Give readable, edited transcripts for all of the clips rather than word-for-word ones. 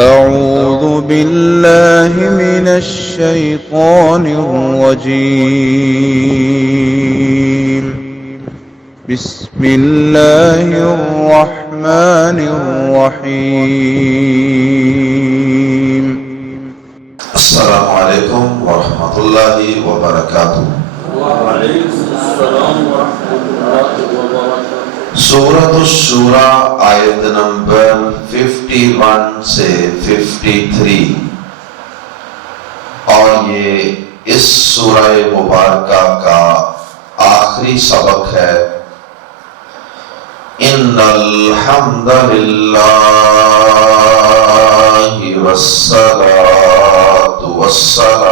أعوذ بالله من الشيطان الرجيم. بسم الله الرحمن الرحيم. السلام علیکم ورحمۃ اللہ وبرکاتہ. وعلیکم السلام ورحمۃ اللہ وبرکاتہ. سورۃ الشورى آیت نمبر 51 سے 53، اور یہ اس سورہ مبارکہ کا آخری سبق ہے. ان الحمد للہ والصلاۃ والسلام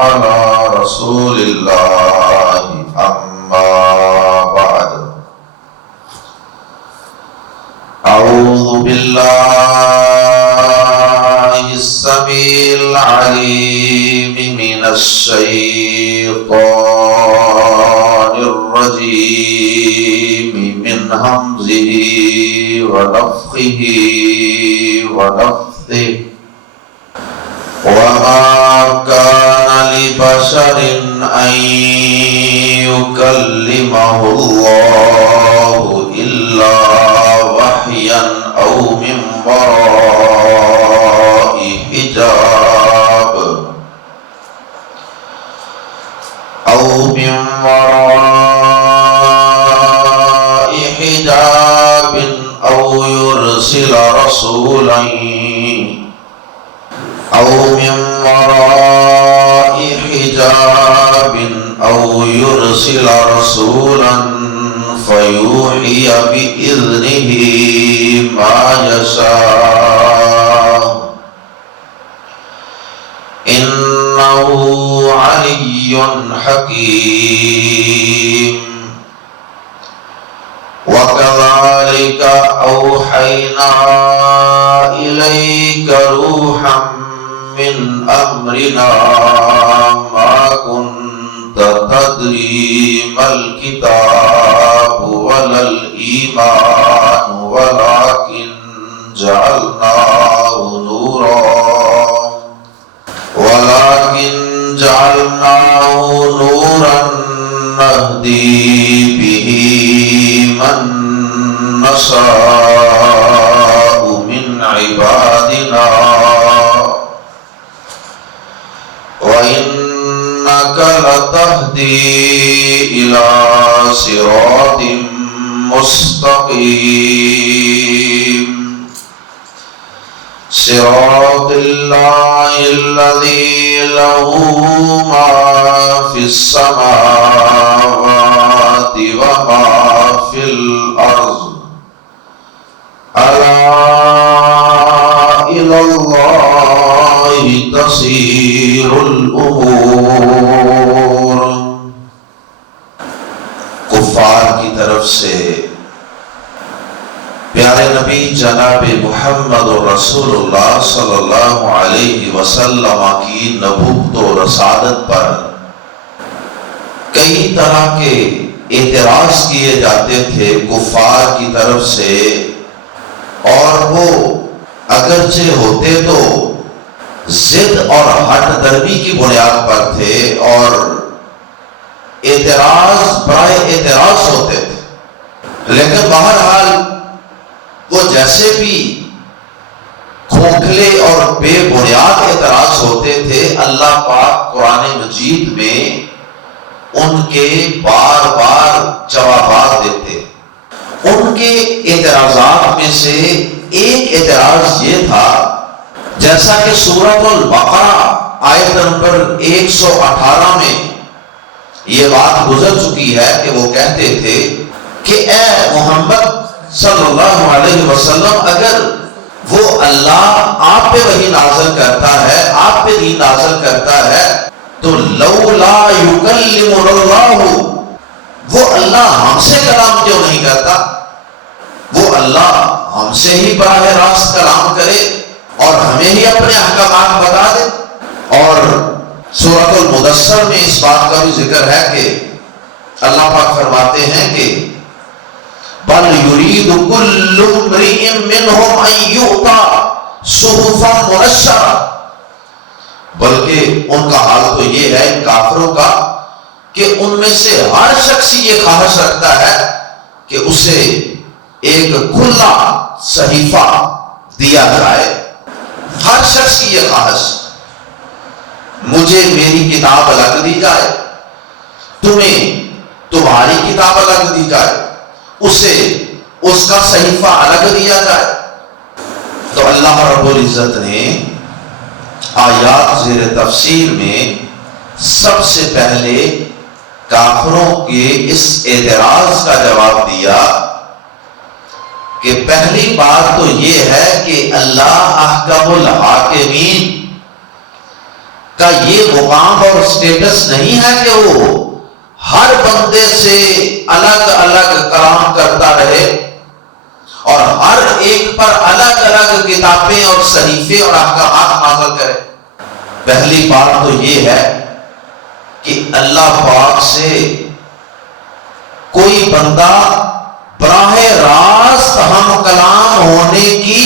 علی رسول اللہ اما بعد. اعوذ باللہ السمیع العلیم من الشیطان الرجیم من ہمزہ ونفخہ ونفثہ. وما كان لبشر أن يكلمه الله إلا وحيا أو من وراء حجاب أو يرسل رسولا أو من وراء حجاب أو يرسل رسولا فيوحي بإذنه ما يشاء إنه علي حكيم. وكذلك أوحينا إليك روحا من أمرنا ما كنت تدري ما الكتاب ولا الإيمان ولكن جعلناه نورا نهدي به من نشاء من عبادنا وإنك لتهدي إلى صراط مستقيم. صراط الله الذي له ما في السماوات وما في الأرض. ألا إلى الله تصير الأمور. کفار کی طرف سے پیارے نبی جناب محمد رسول اللہ صلی اللہ علیہ وسلم کی نبوت و رسالت پر کئی طرح کے اعتراض کیے جاتے تھے کفار کی طرف سے، اور وہ اگرچہ ہوتے تو ضد اور ہٹ درمی کی بنیاد پر تھے اور اعتراض برائے اعتراض ہوتے تھے. لیکن بہرحال وہ جیسے بھی کھوکھلے اور بے بنیاد اعتراض ہوتے تھے، اللہ پاک قرآن مجید میں ان کے بار بار جوابات دیتے. ان کے اعتراضات میں سے ایک اعتراض یہ تھا، جیسا کہ سورۃ البقرہ آیت نمبر 118 میں یہ بات گزر چکی ہے کہ وہ کہتے تھے کہ اے محمد صلی اللہ علیہ وسلم، اگر وہ اللہ آپ پہ وحی نازل کرتا ہے، آپ پہ دین نازل کرتا ہے، تو لولا یکلمنا اللہ، وہ اللہ ہم سے کلام کیوں نہیں کرتا؟ وہ اللہ ہم سے ہی براہ راست کلام کرے اور ہمیں ہی اپنے احکامات بتا دے. اور سورۃ المدثر میں اس بات کا بھی ذکر ہے کہ اللہ پاک فرماتے ہیں کہ بل یرید کل امرئ منہم ان یؤتی ونشرا، بلکہ ان کا حال تو یہ ہے ان کافروں کا کہ ان میں سے ہر شخص یہ خواہش رکھتا ہے کہ اسے ایک کھلا صحیفہ دیا جائے. ہر شخص کی یہ خواہش، مجھے میری کتاب الگ دی جائے، تمہیں تمہاری کتاب الگ دی جائے، اسے اس کا صحیفہ الگ دیا جائے. تو اللہ رب العزت نے آیات زیر تفسیر میں سب سے پہلے کافروں کے اس اعتراض کا جواب دیا کہ پہلی بات تو یہ ہے کہ اللہ احکم الحاکمین کا یہ مقام اور سٹیٹس نہیں ہے کہ وہ ہر بندے سے الگ الگ کلام کرتا رہے اور ہر ایک پر الگ الگ کتابیں اور صحیفے اور احکامات نازل کرے. پہلی بات تو یہ ہے کہ اللہ پاک سے کوئی بندہ براہ راست ہم کلام ہونے کی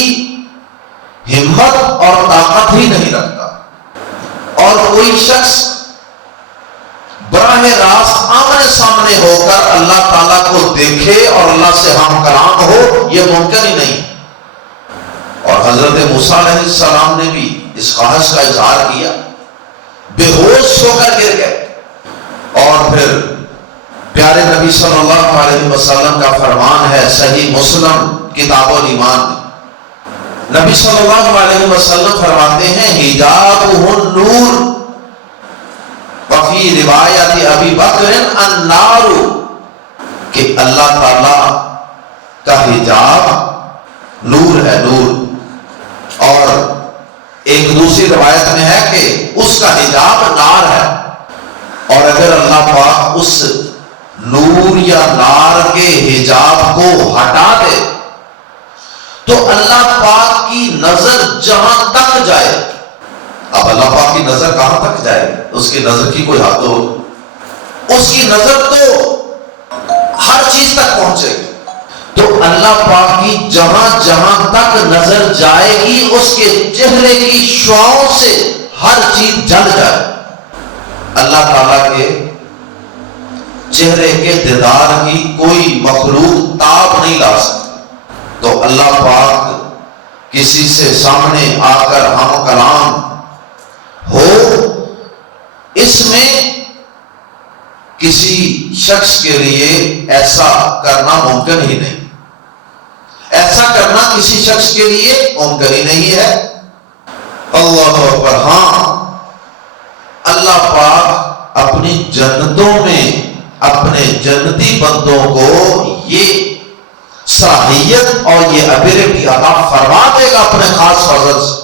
ہمت اور طاقت ہی نہیں رکھتا، اور کوئی شخص براہ راست آمنے سامنے ہو کر اللہ تعالیٰ کو دیکھے اور اللہ سے ہم کلام ہو، یہ ممکن ہی نہیں. اور حضرت موسیٰ علیہ السلام نے بھی اس خواہش کا اظہار کیا، بے ہوش ہو کر گر گئے. اور پھر پیارے نبی صلی اللہ علیہ وسلم کا فرمان ہے صحیح مسلم کتاب الایمان میں، نبی صلی اللہ علیہ وسلم فرماتے ہیں حجابہ النور، وفی روایت ابی بکر النار، کہ اللہ تعالی کا حجاب نور ہے، نور. اور ایک دوسری روایت میں ہے کہ اس کا حجاب نار ہے. اور اگر اللہ پاک اس نور یا نار کے حجاب کو ہٹا دے تو اللہ پاک کی نظر جہاں تک جائے. اب اللہ پاک کی نظر کہاں تک جائے؟ اس کی نظر کی کوئی حد ہو؟ اس کی نظر تو ہر چیز تک پہنچے گی. تو اللہ پاک کی جہاں جہاں تک نظر جائے گی اس کے چہرے کی شعاؤں سے ہر چیز جل جائے. اللہ تعالیٰ کے چہرے کے دیدار کی کوئی مخلوق تاب نہیں لا سکتی. تو اللہ پاک کسی سے سامنے آ کر ہم کلام ہو، اس میں کسی شخص کے لیے ایسا کرنا ممکن ہی نہیں. ایسا کرنا کسی شخص کے لیے ممکن ہی نہیں ہے. اللہ اکبر. ہاں، اللہ پاک اپنی جنتوں میں اپنے جنتی بندوں کو یہ صلاحیت اور یہ ابیلٹی عطا فرما دے گا اپنے خاص فضل سے.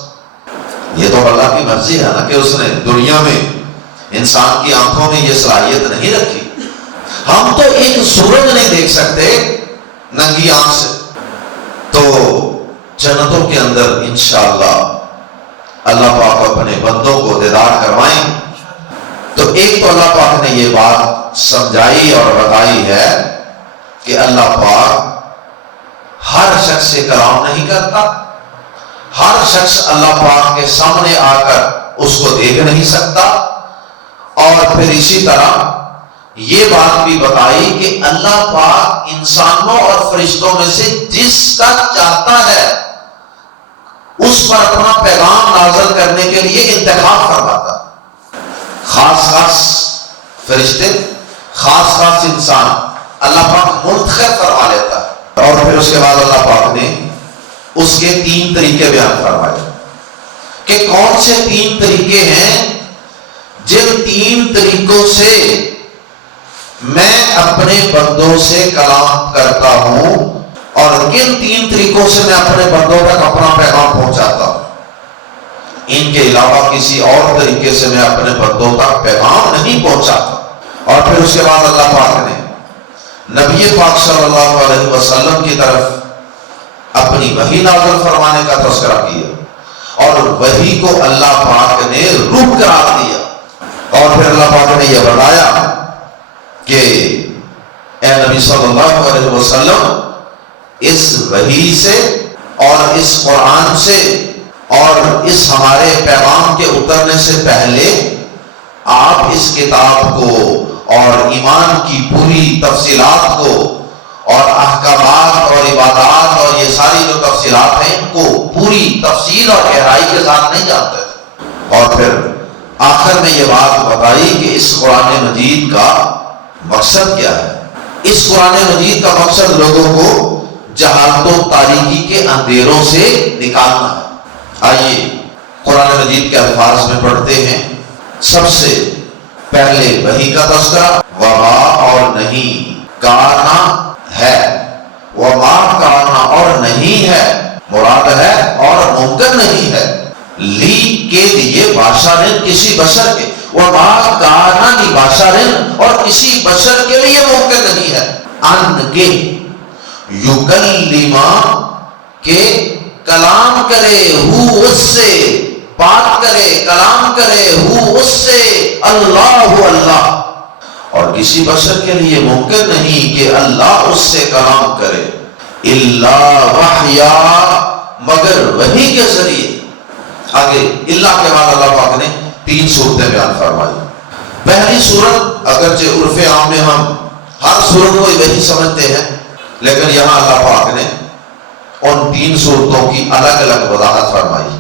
یہ تو اللہ کی مرضی ہے نا کہ اس نے دنیا میں انسان کی آنکھوں میں یہ صلاحیت نہیں رکھی. ہم تو ایک سورج نہیں دیکھ سکتے ننگی آنکھ سے، تو جنتوں کے اندر انشاءاللہ اللہ پاک اپنے بندوں کو دیدار کروائیں. تو ایک تو اللہ پاک نے یہ بات سمجھائی اور بتائی ہے کہ اللہ پاک ہر شخص سے کلام نہیں کرتا، ہر شخص اللہ پاک کے سامنے آ کر اس کو دیکھ نہیں سکتا. اور پھر اسی طرح یہ بات بھی بتائی کہ اللہ پاک انسانوں اور فرشتوں میں سے جس کا چاہتا ہے اس پر اپنا پیغام نازل کرنے کے لیے انتخاب فرماتا. خاص خاص فرشتے، خاص خاص انسان اللہ پاک منتخب فرما لیتا ہے. اور پھر اس کے بعد اللہ پاک نے اس کے 3 طریقے بیان فرمائے کہ کون سے 3 طریقے ہیں جن 3 طریقوں سے میں اپنے بندوں سے کلام کرتا ہوں اور کن 3 طریقوں سے میں اپنے بندوں تک اپنا پیغام پہنچاتا ہوں. ان کے علاوہ کسی اور طریقے سے میں اپنے بندوں تک پیغام نہیں پہنچاتا. اور پھر اس کے بعد اللہ پاک نے نبی پاک صلی اللہ علیہ وسلم کی طرف اپنی وحی نازل فرمانے کا تذکرہ کیا اور وحی کو اللہ پاک نے روح قرار دیا. اور پھر اللہ پاک نے یہ بتایا کہ اے نبی صلی اللہ علیہ وسلم اس وحی سے اور اس قرآن سے اور اس ہمارے پیغام کے اترنے سے پہلے آپ اس کتاب کو اور ایمان کی پوری تفصیلات کو اور احکامات اور عبادات اور یہ ساری جو تفصیلات ہیں ان کو پوری تفصیل اور گہرائی کے ساتھ نہیں جانتے تھے۔ اور پھر آخر میں یہ بات بتائی کہ اس قرآن مجید کا مقصد کیا ہے۔ اس قرآن مجید کا مقصد لوگوں کو جہالت و تاریکی کے اندھیروں سے نکالنا ہے۔ آئیے قرآن مجید کے الفاظ میں پڑھتے ہیں۔ سب سے پہلے وحی کا تذکرہ، وما اور نہیں، کانا ہے، وما کانا اور نہیں ہے مراد ہے اور ممکن نہیں ہے، لی کے لیے باشرن کسی بشر کے، وما کانا لی باشرن اور کسی بشر کے لیے ممکن نہیں ہے، ان کے یکلما کے کلام کرے ہو اس سے، بات کرے کلام کرے ہو اس سے، اللہ اللہ، اور کسی بشر کے لیے ممکن نہیں کہ اللہ اس سے کلام کرے، الا وحیا مگر وحی کے ذریعے۔ آگے اللہ کے بعد اللہ پاک نے 3 صورتیں بیان فرمائی۔ پہلی صورت اگرچہ عرف عام میں ہم ہر صورت کو وحی سمجھتے ہیں، لیکن یہاں اللہ پاک نے ان 3 صورتوں کی الگ الگ وضاحت فرمائی،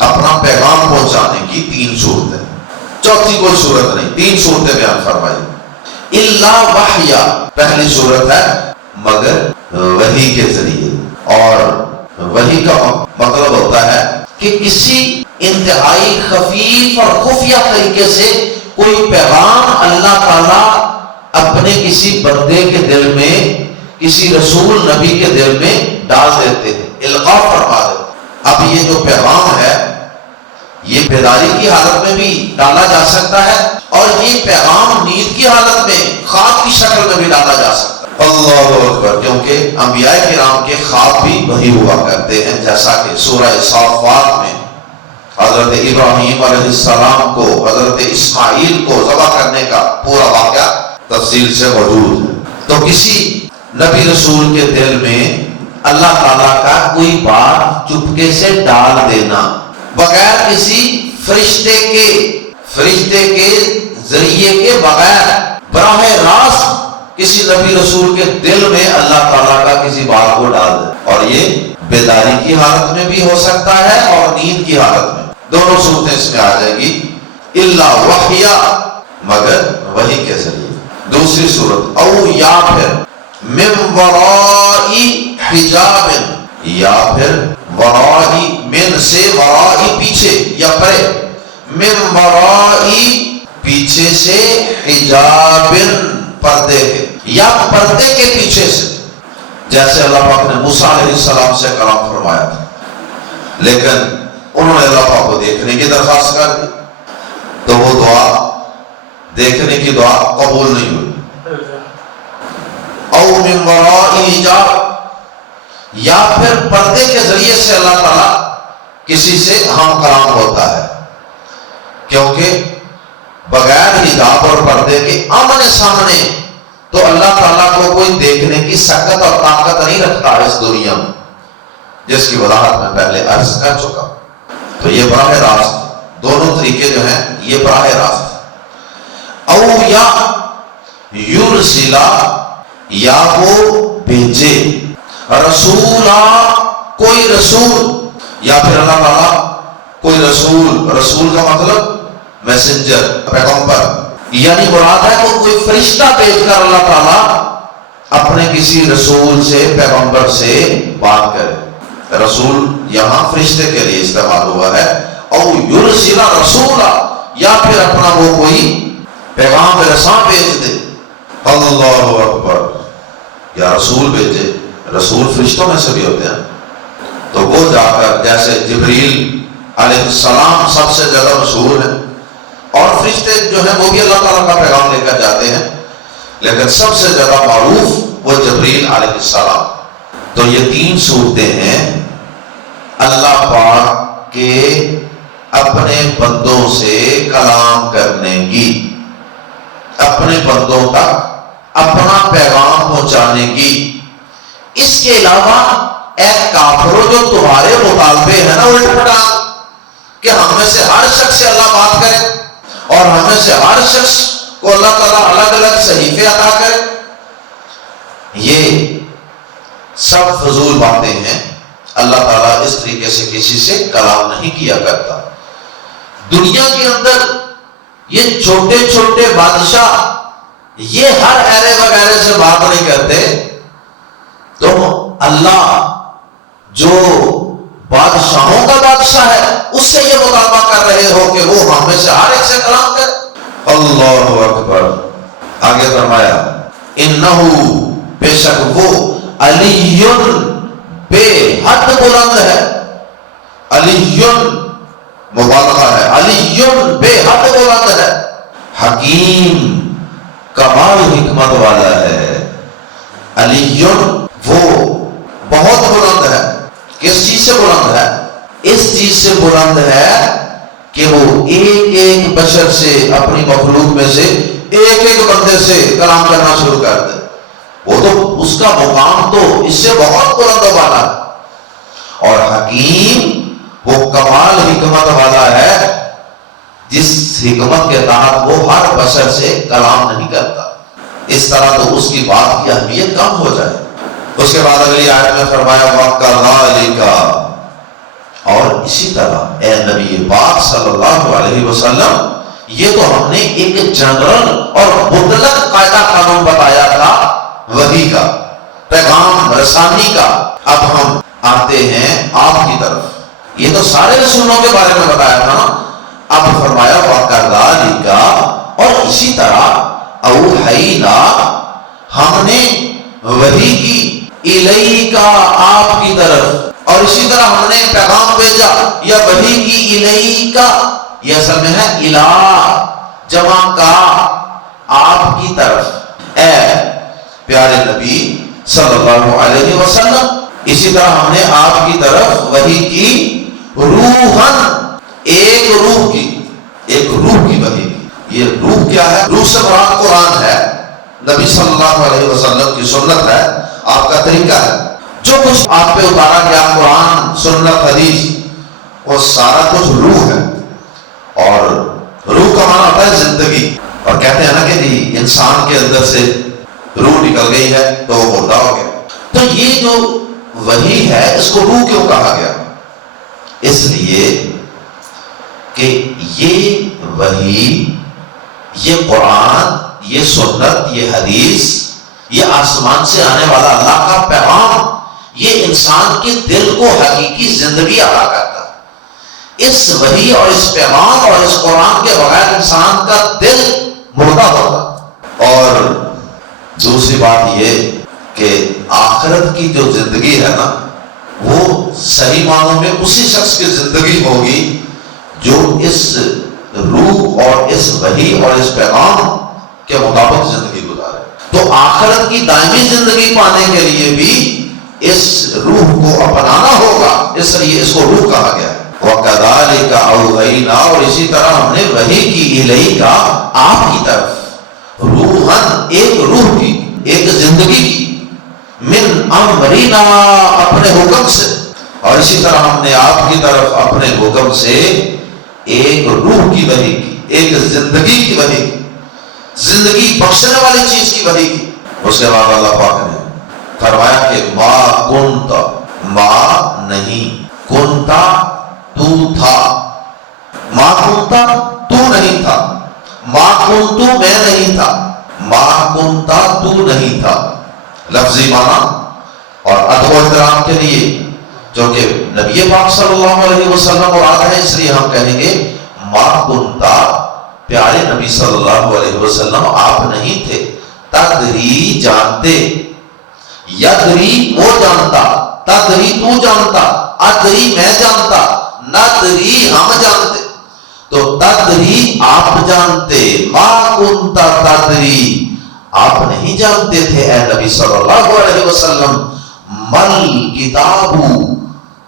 اپنا پیغام پہنچانے کی 3 صورتیں، چوتھی کوئی صورت نہیں، 3 صورتیں بیان فرمائی۔ الا وحیا پہلی صورت ہے مگر وحی کے ذریعے، اور وحی کا مطلب ہوتا ہے کہ کسی انتہائی خفیف اور خفیہ طریقے سے کوئی پیغام اللہ تعالیٰ اپنے کسی بندے کے دل میں، کسی رسول نبی کے دل میں ڈال دیتے ہیں، القاء فرما دیتے ہیں۔ اب یہ جو پیغام ہے یہ بیداری کی حالت میں بھی ڈالا جا سکتا ہے، اور یہ پیغام نیند کی حالت میں خواب کی شکل میں بھی ڈالا جا سکتا ہے۔ اللہ اکبر، کیونکہ انبیاء کرام کے خواب بھی وحی ہوا کرتے ہیں، جیسا کہ سورہ صافات میں حضرت ابراہیم علیہ السلام کو حضرت اسماعیل کو ذبح کرنے کا پورا واقعہ تفصیل سے موجود ہے۔ تو کسی نبی رسول کے دل میں اللہ تعالیٰ کا کوئی بات چپکے سے ڈال دینا بغیر کسی فرشتے کے ذریعے کے بغیر، براہ راست کسی نبی رسول کے دل میں اللہ تعالیٰ کا کسی بات کو ڈال دے، اور یہ بیداری کی حالت میں بھی ہو سکتا ہے اور نیند کی حالت میں، دونوں صورتیں اس میں آ جائیں گی۔ الا وحیا مگر وحی کے ذریعے۔ دوسری صورت، او یا پھر من ورائی حجاب، یا پھر ورائی من سے، ورائی پیچھے یا پرے، من ورائی پیچھے سے، حجاب پردے کے، یا پردے کے پیچھے سے، جیسے اللہ پاک نے موسیٰ علیہ السلام سے کلام فرمایا تھا، لیکن انہوں نے اللہ پاک کو دیکھنے کی درخواست کر دی تو وہ دعا، دیکھنے کی دعا قبول نہیں ہوئی۔ او من ورائی حجاب، یا پھر پردے کے ذریعے سے اللہ تعالیٰ کسی سے ہم کلام ہوتا ہے، کیونکہ بغیر حجاب اور پردے کے آمنے سامنے تو اللہ تعالیٰ کو کوئی دیکھنے کی سکت اور طاقت نہیں رکھتا اس دنیا میں، جس کی وضاحت میں پہلے عرض کر چکا۔ تو یہ براہ راست دونوں طریقے جو ہیں یہ براہ راست۔ او یا یرسلا، یا وہ بھیجے، رسولا کوئی رسول، یا پھر اللہ تعالیٰ کوئی رسول، رسول کا مطلب میسنجر، پیغمبر، یعنی مراد ہے کہ کوئی فرشتہ بھیج کر اللہ تعالیٰ اپنے کسی رسول سے، پیغمبر سے بات کرے۔ رسول یہاں فرشتے کے لیے استعمال ہوا ہے۔ او یرسلا رسولا، یا پھر اپنا وہ کوئی پیغام رساں بھیج دے۔ اللہ اکبر، یا رسول بھیجے، رسول فرشتوں میں سے بھی ہوتے ہیں، تو وہ جا کر، جیسے جبریل علیہ السلام سب سے زیادہ مشہور ہیں، اور فرشتے جو ہیں وہ بھی اللہ تعالیٰ کا پیغام لے کر جاتے ہیں، لیکن سب سے زیادہ معروف وہ جبریل علیہ السلام۔ تو یہ 3 صورتیں ہیں اللہ پاک کے اپنے بندوں سے کلام کرنے کی، اپنے بندوں تک اپنا پیغام پہنچانے کی۔ اس کے علاوہ اے کافروں جو تمہارے مطالبے ہیں نا الٹ پٹانگ، اور ہمیں سے ہر شخص کو اللہ تعالیٰ الگ الگ صحیفے عطا کرے، یہ سب فضول باتیں ہیں۔ اللہ تعالیٰ اس طریقے سے کسی سے کلام نہیں کیا کرتا۔ دنیا کے اندر یہ چھوٹے چھوٹے بادشاہ یہ ہر ایرے وغیرہ سے بات نہیں کرتے، تو اللہ جو بادشاہوں کا بادشاہ ہے اس سے یہ مطالبہ کر رہے ہو کہ وہ ہمیں سے ہر ایک سے کلام کرے۔ اللہ اکبر۔ آگے فرمایا انہو بے شک وہ علی بے حد بلند ہے، علی مبالغہ ہے، علی بے حد بلند ہے، حکیم کمال حکمت والا ہے۔ علی وہ بہت بلند ہے۔ کس چیز سے بلند ہے؟ اس چیز سے بلند ہے کہ وہ ایک ایک بشر سے، اپنی مخلوق میں سے ایک ایک بندے سے کلام کرنا شروع کر دے۔ وہ تو اس کا مقام تو اس سے بہت بلند والا ہے۔ اور حکیم وہ کمال حکمت والا ہے، جس حکمت کے تحت وہ ہر بشر سے کلام نہیں کرتا۔ اس طرح تو اس کی بات کی اہمیت کم ہو جائے۔ اس کے بعد اگلی آیت میں فرمایا وَكَذَلِكَ، اور اسی طرح اے نبی پاک صلی اللہ علیہ وسلم، یہ تو ہم نے ایک جنرل اور مطلق قاعدہ قانون بتایا تھا وحی کا، پیغام رسانی کا۔ اب ہم آتے ہیں آپ کی طرف۔ یہ تو سارے رسولوں کے بارے میں بتایا تھا نا، اب فرمایا وَكَذَلِكَ، اور اسی طرح اوحینا، ہم نے وحی کی، الیک، آپ کی طرف، اور اسی طرح ہم نے پیغام بھیجا یا وحی کی الیک، یہ اصل میں ہے الہ جمع کا، آپ کی طرف اے پیارے نبی صلی اللہ علیہ وسلم۔ اسی طرح ہم نے آپ کی طرف وحی کی روحاً، ایک روح کی، ایک روح کی وحی کی۔ یہ روح کیا ہے؟ روح سے مراد قرآن ہے، نبی صلی اللہ علیہ وسلم کی سنت ہے، آپ کا طریقہ ہے۔ جو کچھ آپ پہ اتارا گیا قرآن، سنت، حدیث، وہ سارا کچھ روح ہے۔ اور روح کا معنی ہوتا ہے زندگی، اور کہتے ہیں نا کہ جی انسان کے اندر سے روح نکل گئی ہے تو وہ مردہ ہو گیا۔ تو یہ جو وحی ہے اس کو روح کیوں کہا گیا؟ اس لیے کہ یہ وحی، یہ قرآن، یہ سنت، یہ حدیث، یہ آسمان سے آنے والا اللہ کا پیغام، یہ انسان کے دل کو حقیقی زندگی عطا کرتا ہے۔ اس وحی اور اس پیغام اور اس قرآن کے بغیر انسان کا دل مردہ ہوتا۔ اور دوسری بات یہ کہ آخرت کی جو زندگی ہے نا، وہ صحیح معنوں میں اسی شخص کی زندگی ہوگی جو اس روح اور اس وحی اور اس پیغام کے مطابق زندگی گزارے۔ تو آخرت کی دائمی زندگی پانے کے لیے بھی اس روح کو اپنانا ہوگا، اس لیے اس کو روح کہا گیا ہے۔ وَكَذَلِكَ أَوْحَيْنَا، اور اسی طرح ہم نے وحی کی الیک، آپ کی طرف، روحاً، ایک روح کی، ایک زندگی کی، من امرنا، اپنے حکم سے، اور اسی طرح ہم نے آپ کی طرف اپنے حکم سے ایک روح کی وحی کی، ایک زندگی کی وحی کی، زندگی بخشنے والی چیز کی وحی کی۔ اس کے بعد اللہ پاک نے فرمایا کہ ما کنت، ما نہیں، کنتا تو تھا، ما کنتا تو نہیں تھا، ما کنتو میں نہیں تھا، ما کنتا تو نہیں تھا، لفظی معنی اور ادب و احترام کے لیے، جو کہ نبی پاک صلی اللہ علیہ وسلم مراد ہے، اس لیے ہم کہیں گے ما کنتا، پیارے نبی صلی اللہ علیہ وسلم آپ نہیں تھے، تدری جانتے، یدری وہ جانتا، تدری تو جانتا، ادری میں جانتا، ندری ہم جانتے۔ تو تدری آپ جانتے، ما کنتا تدری آپ نہیں جانتے تھے اے نبی صلی اللہ علیہ وسلم، مل کتاب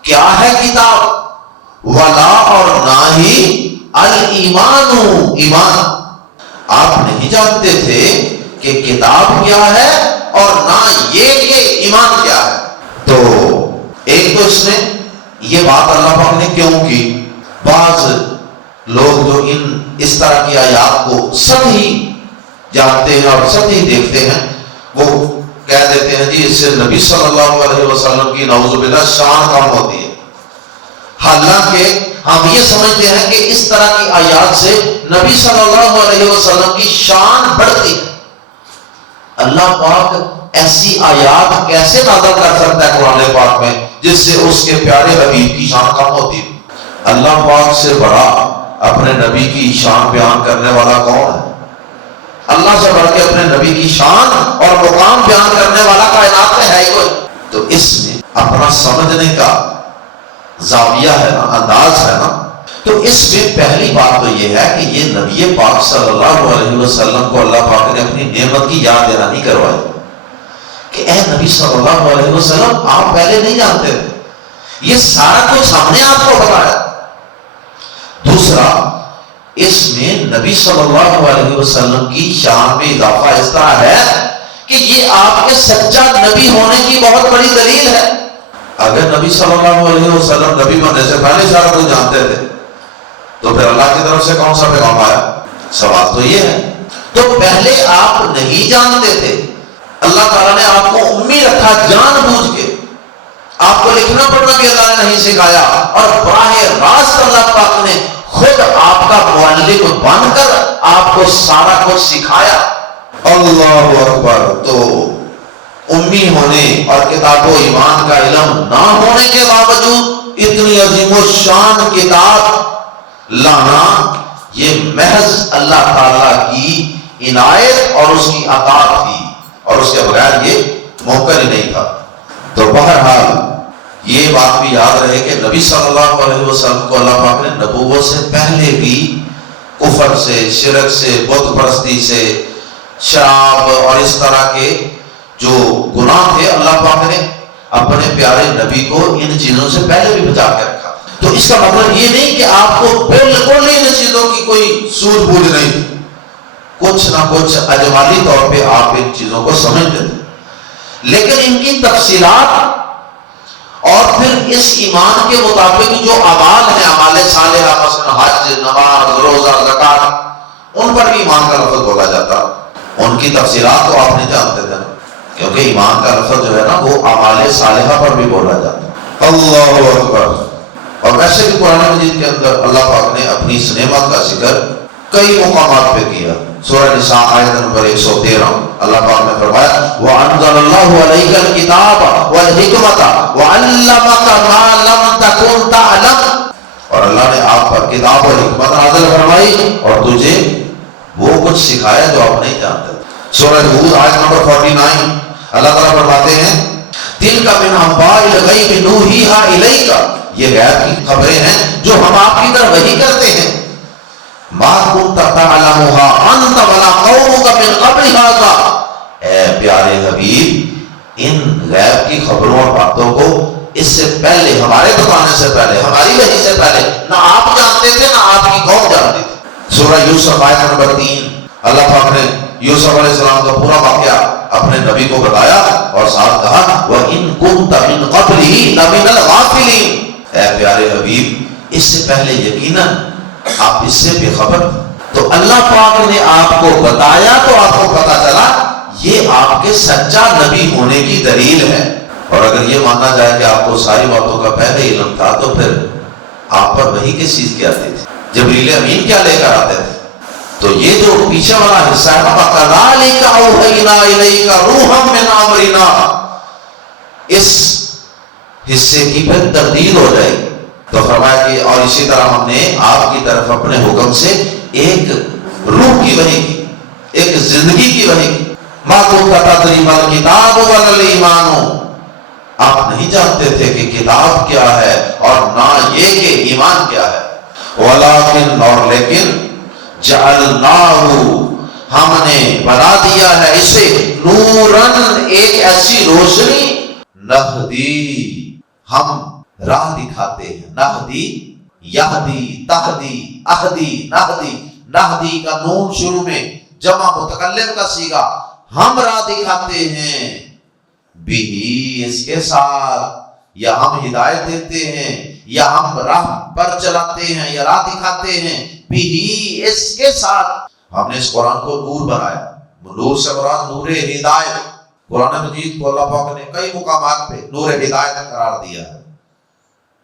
کیا ہے کتاب، ولا اور نہ ہی الایمان ایمان، آپ نہیں جانتے تھے کہ کتاب کیا ہے اور نہ یہ کہ ایمان کیا ہے۔ تو ایک تو اس نے یہ بات اللہ پاک نے کیوں کی، بعض لوگ جو ان اس طرح کی آیات کو سب ہی جانتے ہیں اور سب ہی دیکھتے ہیں، وہ کہہ دیتے ہیں جی اس سے نبی صلی اللہ علیہ وسلم کی نعوذ باللہ شان کم ہوتی ہے، حالانکہ ہم یہ سمجھتے ہیں کہ اس طرح کی آیات سے نبی صلی اللہ علیہ وسلم کی شان بڑھتی ہے۔ اللہ پاک ایسی آیات کیسے نازل کر سکتا ہے قرآن پاک میں جس سے اس کے پیارے حبیب کی شان کم ہوتی ہے؟ اللہ پاک سے بڑا اپنے نبی کی شان بیان کرنے والا کون ہے؟ اللہ سے بڑھ کے اپنے نبی کی شان اور مقام بیان کرنے والا کائنات میں ہے کوئی؟ تو اس میں اپنا سمجھنے کا زاویہ ہے نا، انداز ہے نا۔ تو اس میں پہلی بات تو یہ ہے کہ یہ نبی پاک صلی اللہ علیہ وسلم کو اللہ پاک نے اپنی نعمت کی یاد دہانی کروائی کہ اے نبی صلی اللہ علیہ وسلم آپ پہلے نہیں جانتے تھے، یہ سارا کچھ ہم نے آپ کو بتایا۔ دوسرا، اس میں نبی صلی اللہ علیہ وسلم کی شان میں اضافہ اس طرح ہے کہ یہ آپ کے سچا نبی ہونے کی بہت بڑی دلیل ہے۔ اگر نبی صلی اللہ علیہ وسلم نبی بننے سے پہلے سارا کچھ جانتے تھے تو پھر اللہ کی طرف سے کون سا پیغام آیا؟ سوال تو یہ ہے، تو پہلے آپ نہیں جانتے تھے، اللہ تعالیٰ نے آپ کو امی رکھا جان بوجھ کے، آپ کو لکھنا پڑھنا بھی اللہ نے نہیں سکھایا، اور براہ راست اللہ پاک نے خود آپ کا معلم بن کر آپ کو سارا کچھ سکھایا۔ اللہ اکبر۔ تو امی ہونے اور کتاب و ایمان کا علم نہ ہونے کے باوجود اتنی عظیم و شان کتاب لانا یہ محض اللہ تعالیٰ کی عنایت اور اس کی عطا تھی، اور اس کے بغیر یہ ممکن ہی نہیں تھا۔ تو بہرحال یہ بات بھی یاد رہے کہ نبی صلی اللہ علیہ وسلم کو اللہ پاک نے نبوت سے پہلے بھی کفر سے، شرک سے، بت پرستی سے، شراب اور اس طرح کے جو گناہ تھے اللہ پاک نے اپنے پیارے نبی کو ان چیزوں سے پہلے بھی بچا کے رکھا۔ تو اس کا مطلب یہ نہیں کہ آپ کو بالکل ان چیزوں کی کوئی سوجھ بوجھ نہیں تھی، کچھ نہ کچھ اجمالی طور پہ آپ ان چیزوں کو سمجھتے تھے، لیکن ان کی تفصیلات اور پھر اس ایمان کے مطابق جو اعمال ہیں، اعمال صالحہ مثلا حج، نماز، روزہ، زکات، ان پر بھی ایمان کا لفظ بولا جاتا، ان کی تفصیلات تو آپ نہیں جانتے تھے، کیونکہ ایمان کا لفظ جو ہے نا وہ اعمال صالحہ پر بھی بولا جاتا۔ اللہ اکبر۔ اور ویسے بھی قرآن مجید کے اندر اللہ پاک نے اپنی اس نعمت کا ذکر کئی مقامات پہ کیا۔ سورہ نساء آیت نمبر 113 اللہ پاک نے فرمایا وَأَنزَلَ اللَّهُ عَلَيْكَ الْكِتَابَ وَالْحِكْمَةَ وَعَلَّمَكَ مَا لَمْ تَكُنْ تَعْلَمُ، اور اللہ نے آپ پر کتاب اور حکمت نازل فرمائی اور تجھے وہ کچھ سکھایا جو آپ نہیں جانتے۔ سورہ ہود آیت نمبر 49 اللہ تعالیٰ فرماتے ہیں تِلْكَ مِنْ أَنْبَاءِ الْغَيْبِ نُوحِيهَا إِلَيْكَ، یہ غیب کی خبریں ہیں جو ہم آپ کی طرف وحی کرتے ہیں۔ مَا كُنْتَ تَعْلَمُهَا أَنْتَ وَلَا قَوْمُكَ مِنْ قَبْلِ هَذَا، اے پیارے حبیب ان غیب کی خبروں اور باتوں کو اس سے پہلے، ہمارے بتانے سے پہلے، ہماری وحی سے پہلے نہ آپ جانتے تھے نہ آپ کی قوم جانتی تھی۔ سورہ یوسف آیت نمبر 3 اللہ پاک نے یوسف علیہ السلام کا پورا واقعہ اپنے نبی کو بتایا اور ساتھ کہا وَإِن كُنْتَ مِنْ قَبْلِهِ لَمِنَ الْغَافِلِينَ، اے پیارے حبیب اس سے پہلے یقیناً آپ اس سے بے خبر تھے۔ تو اللہ پاک نے آپ کو بتایا تو آپ کو پتا چلا، یہ آپ کے سچا نبی ہونے کی دلیل ہے۔ اور اگر یہ ماننا جائے کہ آپ کو ساری باتوں کا پہلے علم تھا تو پھر آپ پر وحی کس چیز کی آتی تھی؟ جبریل امین کیا لے کر آتے تھے؟ تو یہ جو پیچھے والا حصہ ہے وَكَذَلِكَ أَوْحَيْنَا إِلَيْكَ رُوحًا مِّنْ أَمْرِنَا، اس حصے کی پھر تبدیل ہو جائے گی۔ تو فرمایا کہ اور اسی طرح ہم نے آپ کی طرف اپنے حکم سے ایک روح کی وحی کی، ایک زندگی کی وحی کی۔ مَا كُنْتَ تَدْرِي مَا الْكِتَابُ وَلَا الْإِيمَانُ، آپ نہیں جانتے تھے کہ کتاب کیا ہے اور نہ یہ کہ ایمان کیا ہے۔ وَلَكِنْ، اور لیکن جَعَلْنَاهُ، ہم نے بنا دیا ہے اسے نوراً، ایک ایسی روشنی، نہدی، ہم راہ دکھاتے ہیں، نہدی یہدی، تہدی، اہدی، نہدی، نہدی کا نون شروع میں جمع متکلم کا صیغہ، ہم راہ دکھاتے ہیں بھی اس کے ساتھ، یا ہم ہدایت دیتے ہیں یا ہم راہ پر چلاتے ہیں یا راہ دکھاتے ہیں، بھی اس کے ساتھ ہم نے اس قرآن کو نور بنایا۔ نور سے مراد نور ہدایت۔ قرآن مجید کو اللہ پاک نے کئی مقامات پہ نور ہدایت قرار دیا ہے،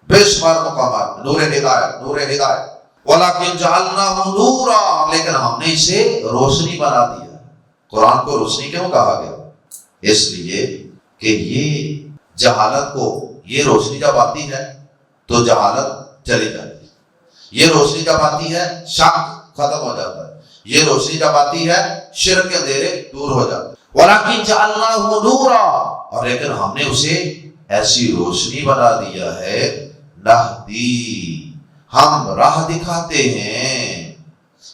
بے شمار مقامات میں نور ہدایت، نور ہدایت۔ وَلَكِنْ جَعَلْنَاهُ نُورًا، لیکن ہم نے اسے روشنی بنا دیا۔ قرآن کو روشنی کیوں کہا گیا؟ اس لیے کہ یہ جہالت کو، یہ روشنی جب آتی ہے تو جہالت چلی جاتی ہے، یہ روشنی جب آتی ہے شک ختم ہو جاتا ہے، یہ روشنی جب آتی ہے شرک کے اندھیرے دور ہو جاتے ہیں۔ وَلَكِنْ جَعَلْنَاهُ نُورًا، اور لیکن ہم نے اسے ایسی روشنی بنا دیا ہے، نہدی، ہم راہ دکھاتے ہیں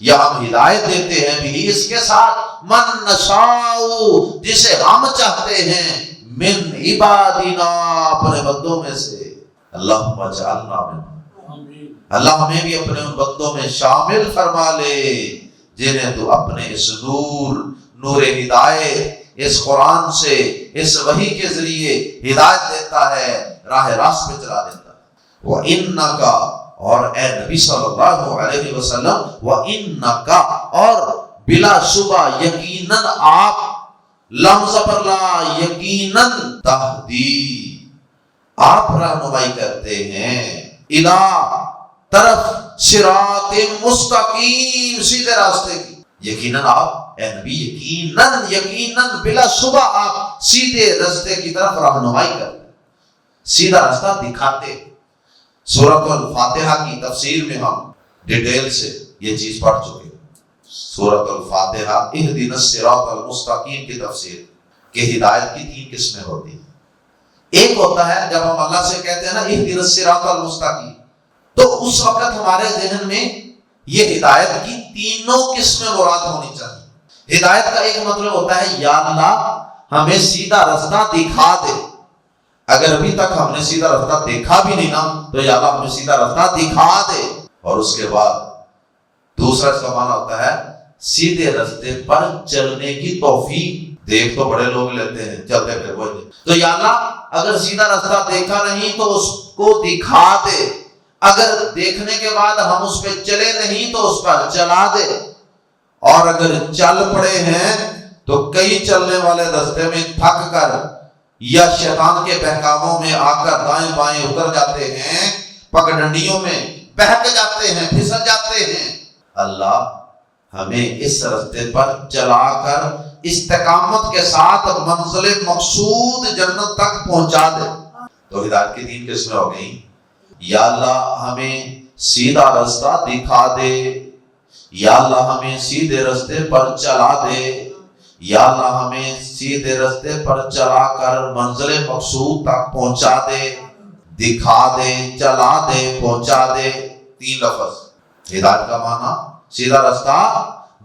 یا ہم ہدایت دیتے ہیں، بھی اس کے ساتھ، من نشاء، جسے ہم چاہتے ہیں، من عبادنا، اپنے بندوں میں سے۔ اللہم اجعلنا منہم، اللہ ہمیں بھی اپنے ان بندوں میں شامل فرما لے جنہیں تو اپنے اس نور ہدایت، اس قرآن سے، اس وحی کے ذریعے ہدایت دیتا ہے، راہ راست پہ چلا دیتا ہے۔ وَإِنَّكَ، اور اے نبی صلی اللہ علیہ وسلم، وَإِنَّكَ، اور بلا شبہ یقیناً آپ، لمز پر لا، یقیناً تہدی، آپ رہنمائی کرتے ہیں، الی، طرف، صراط مستقیم، سیدھے راستے کی۔ یقیناً آپ اے نبی، یقیناً بلا شبہ آپ سیدھے راستے کی طرف رہنمائی کرتے، سیدھا راستہ دکھاتے۔ سورۃ الفاتحہ کی تفسیر میں ہم ڈیٹیل سے یہ چیز پڑھ چکے ہیں۔ سورۃ الفاتحہ اہدنا الصراط المستقیم کی تفسیر کہ ہدایت کی تین قسمیں ہوتی ہیں۔ ایک ہوتا ہے جب ہم اللہ سے کہتے ہیں نا اہدنا الصراط المستقیم، تو اس وقت ہمارے ذہن میں یہ ہدایت کی تینوں قسمیں مراد ہونی چاہیے۔ ہدایت کا ایک مطلب ہوتا ہے یا اللہ ہمیں سیدھا راستہ دکھا دے، اگر ابھی تک ہم نے سیدھا راستہ دیکھا بھی نہیں نا تو یا اللہ ہمیں سیدھا راستہ دکھا دے۔ اور اس کے بعد دوسرا اس کا معنی ہوتا ہے سیدھے راستے پر چلنے کی توفیق۔ دیکھ تو بڑے لوگ لیتے ہیں، چلتے پھر وہ، تو یا اللہ اگر سیدھا راستہ دیکھا نہیں تو اس کو دکھا دے، اگر دیکھنے کے بعد ہم اس پہ چلے نہیں تو اس پر چلا دے، اور اگر چل پڑے ہیں تو کئی چلنے والے راستے میں تھک کر یا شیطان کے بہکاووں میں آ کر دائیں بائیں اتر جاتے ہیں، پگڈنڈیوں میں بہک جاتے ہیں، پھسل جاتے ہیں۔ اللہ ہمیں اس راستے پر چلا کر استقامت کے ساتھ منزل مقصود جنت تک پہنچا دے۔ تو ہدایت کی تین قسمیں ہو گئیں، یا اللہ ہمیں سیدھا راستہ دکھا دے، یا اللہ ہمیں سیدھے راستے پر چلا دے، یا اللہ ہمیں سیدھے راستے پر چلا کر منزل مقصود تک پہنچا دے، دکھا دے، چلا دے، پہنچا دے۔ تین لفظ ہدایت کا معنی سیدھا راستہ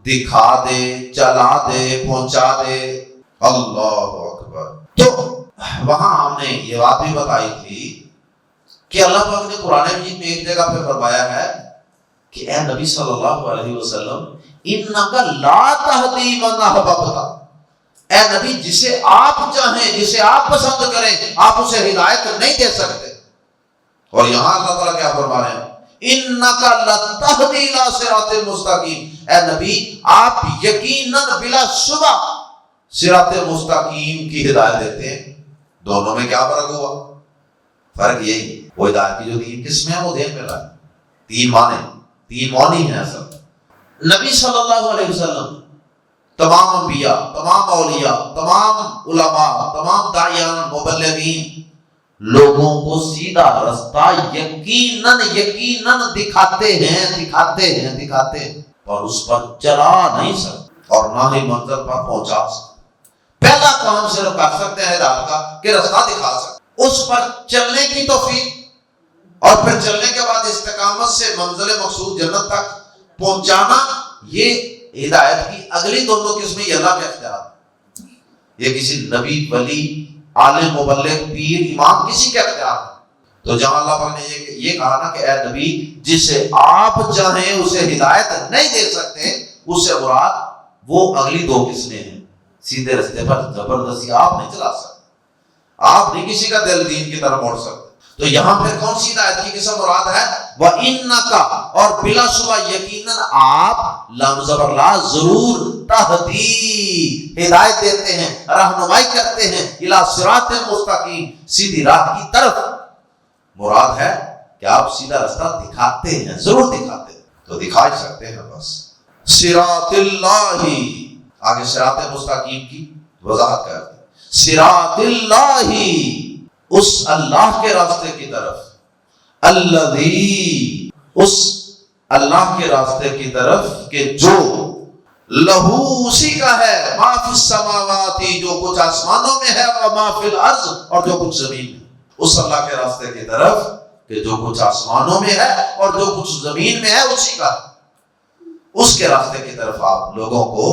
دکھا دے، چلا دے، پہنچا دے۔ اللہ اکبر۔ تو وہاں ہم نے یہ بات بھی بتائی تھی کہ اللہ پاک نے قرآن مجید میں ایک جگہ پہ فرمایا ہے کہ اے نبی صلی اللہ علیہ وسلم انکا لا تہدی من احببت، اے نبی جسے آپ چاہیں، جسے آپ پسند کریں، آپ اسے ہدایت نہیں دے سکتے۔ اور یہاں اللہ تعالیٰ کیا فرما رہے ہیں؟ انکا لتہدی الی صراط مستقیم، اے نبی آپ یقیناً بلا شبہ صراط مستقیم کی ہدایت دیتے ہیں۔ دونوں میں کیا فرق ہوا؟ فرق یہی، وہ ہدایت کی جو تین قسمیں ہیں وہ ذہن میں لائیں، تین معنی، تین معنی ہیں اصل۔ نبی صلی اللہ علیہ وسلم تمام انبیاء، تمام اولیاء، تمام علماء، تمام داعیان، مبلغین لوگوں کو سیدھا راستہ یقیناً دکھاتے ہیں اور اس پر چلا نہیں سکتے اور نہ ہی منزل پر پہنچا سکتے۔ پہلا کام صرف کر سکتے ہیں ہدایت کا کہ راستہ دکھا سکتے، اس پر چلنے کی توفیق اور پھر چلنے کے بعد استقامت سے منزل مقصود جنت تک پہنچانا، یہ ہدایت کی اگلی دونوں قسمیں یہ اللہ کے اختیار، یہ کسی نبی، ولی، عالم، مبلغ، پیر، امام کسی کے اختیار ہے۔ تو جہاں اللہ پاک نے یہ کہا نا کہ اے نبی جسے آپ چاہیں اسے ہدایت نہیں دے سکتے، اس سے مراد وہ اگلی دو قسمیں ہیں۔ سیدھے راستے پر زبردستی آپ نہیں چلا سکتے، آپ نہیں کسی کا دل دین کی طرف موڑ سکتے۔ تو یہاں پھر کون سی ہدایت کی قسم مراد ہے؟ وَإِنَّكَ، اور بلا شبہ یقیناً آپ لام زبر لا ضرور تہدی ہدایت دیتے ہیں، رہنمائی کرتے ہیں، الی صراط مستقیم، سیدھی راہ کی طرف۔ مراد ہے کہ آپ سیدھا راستہ دکھاتے ہیں، ضرور دکھاتے ہیں، تو دکھا ہی سکتے ہیں بس۔ صراط اللہ، آگے صراط مستقیم کی وضاحت کر دی۔ صراط اللہ، اس اللہ کے راستے کی طرف، الذی، اس اللہ کے راستے کی طرف کہ جو لہو، اسی کا ہے، ما فی السماوات، جو کچھ آسمانوں میں ہے، و ما فی الارض، اور جو کچھ زمین میں، اس اللہ کے راستے کی طرف کہ جو کچھ آسمانوں میں ہے اور جو کچھ زمین میں ہے اسی کا، اس کے راستے کی طرف آپ لوگوں کو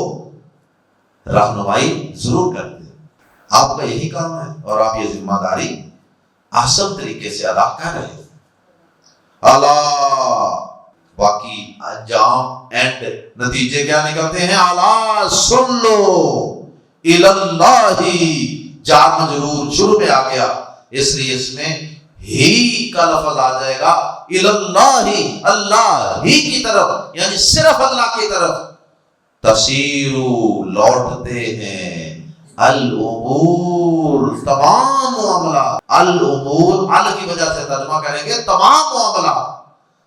رہنمائی ضرور کرتے ہیں۔ آپ کا یہی کام ہے اور آپ یہ ذمہ داری احسن طریقے سے ادا کر رہے ہیں۔ اللہ، باقی انجام اینڈ نتیجے کیا نکلتے ہیں؟ اللہ، سن لو، الاللہ، جار مجرور شروع میں آ گیا، اس لیے اس میں ہی کا لفظ آ جائے گا، الاللہ، اللہ ہی کی طرف، یعنی صرف اللہ کی طرف، تسیرو، لوٹتے ہیں، الامور، تمام معاملات، الامور، ال کی وجہ سے ترجمہ کریں گے تمام معاملات،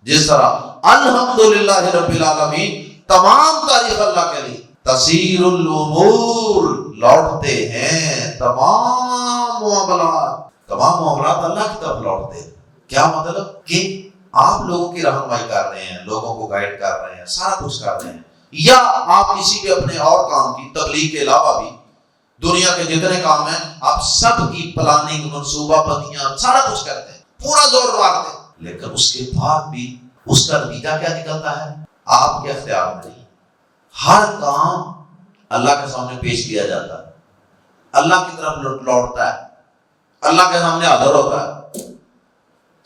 جس طرح الحمدللہ رب العالمین، تمام تعریف اللہ کے لیے، تسیر الامور، لوٹتے ہیں تمام معاملات، تمام معاملات اللہ کی طرف لوٹتے ہیں۔ کیا مطلب؟ کہ آپ لوگوں کی رہنمائی کر رہے ہیں، لوگوں کو گائیڈ کر رہے ہیں، سارا کچھ کر رہے ہیں، یا آپ کسی بھی اپنے اور کام کی، تبلیغ کے علاوہ بھی دنیا کے جتنے کام ہیں، آپ سب کی پلاننگ، منصوبہ بندیاں، سارا کچھ کرتے ہیں، پورا زور مارتے ہیں، لیکن اس کے بعد بھی اس کا نتیجہ کیا نکلتا ہے؟ آپ کے اختیار میں نہیں۔ ہر کام اللہ کے سامنے پیش کیا جاتا ہے، اللہ کی طرف لوٹتا ہے، اللہ کے سامنے حاضر ہوتا ہے۔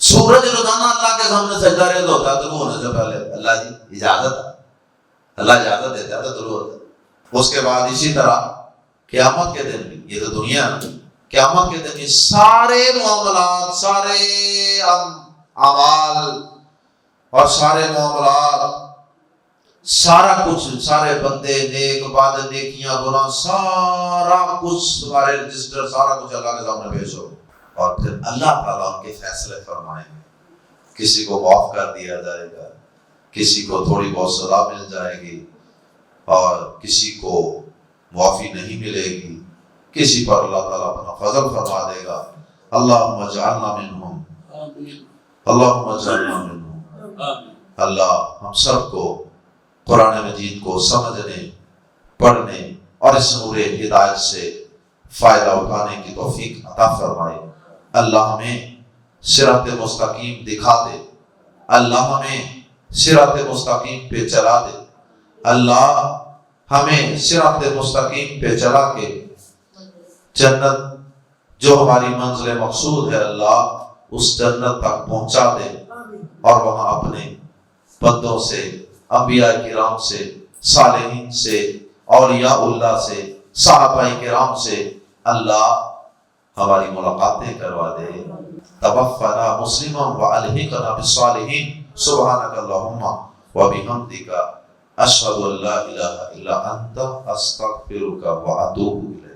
سورج روزانہ اللہ کے سامنے سجدہ ریز ہوتا ہے طلوع ہونے سے پہلے، اللہ جی اجازت ہے، اللہ اجازت دیتا ہے تو طلوع ہوتا ہے۔ اس کے بعد اسی طرح قیامت کے دن بھی، یہ تو دنیا ہے، قیامت کے دن بھی سارے معاملات، سارے اعمال اور سارے معاملات، سارا کچھ، سارے بندے، نیک بد، نیکیاں گناہ، سارا کچھ تمہارے رجسٹر، سارا کچھ اللہ کے سامنے پیش ہوگا، اور پھر اللہ تعالیٰ ان کے فیصلے فرمائیں گے۔ کسی کو معاف کر دیا جائے گا، کسی کو تھوڑی بہت سزا مل جائے گی، اور کسی کو معافی نہیں ملے گی، کسی پر اللہ تعالیٰ اپنا فضل فرما دے گا۔ اللہم اجعلنا منہم، اللہم اجعلنا منہم۔ اللہ ہم سب کو قرآن مجید کو سمجھنے، پڑھنے اور اس نور ہدایت سے فائدہ اٹھانے کی توفیق عطا فرمائے۔ اللہ ہمیں صراط مستقیم دکھا دے، اللہ ہمیں صراط مستقیم پہ چلا دے، اللہ ہمیں صراط مستقیم پہ چلا کے جنت جو ہماری منزل مقصود ہے، اللہ اس جنت تک پہنچا دے، اور وہاں اپنے بندوں سے، انبیاء کرام سے، صالحین سے، اولیاء اللہ سے، صحابہ کرام سے اللہ ہماری ملاقاتیں کروا دے۔ توفنا مسلما والحقنا بالصالحین، سبحانک اللہم وبحمدک، اشہد ان لا الہ الا انت، استغفرک واتوب الیک۔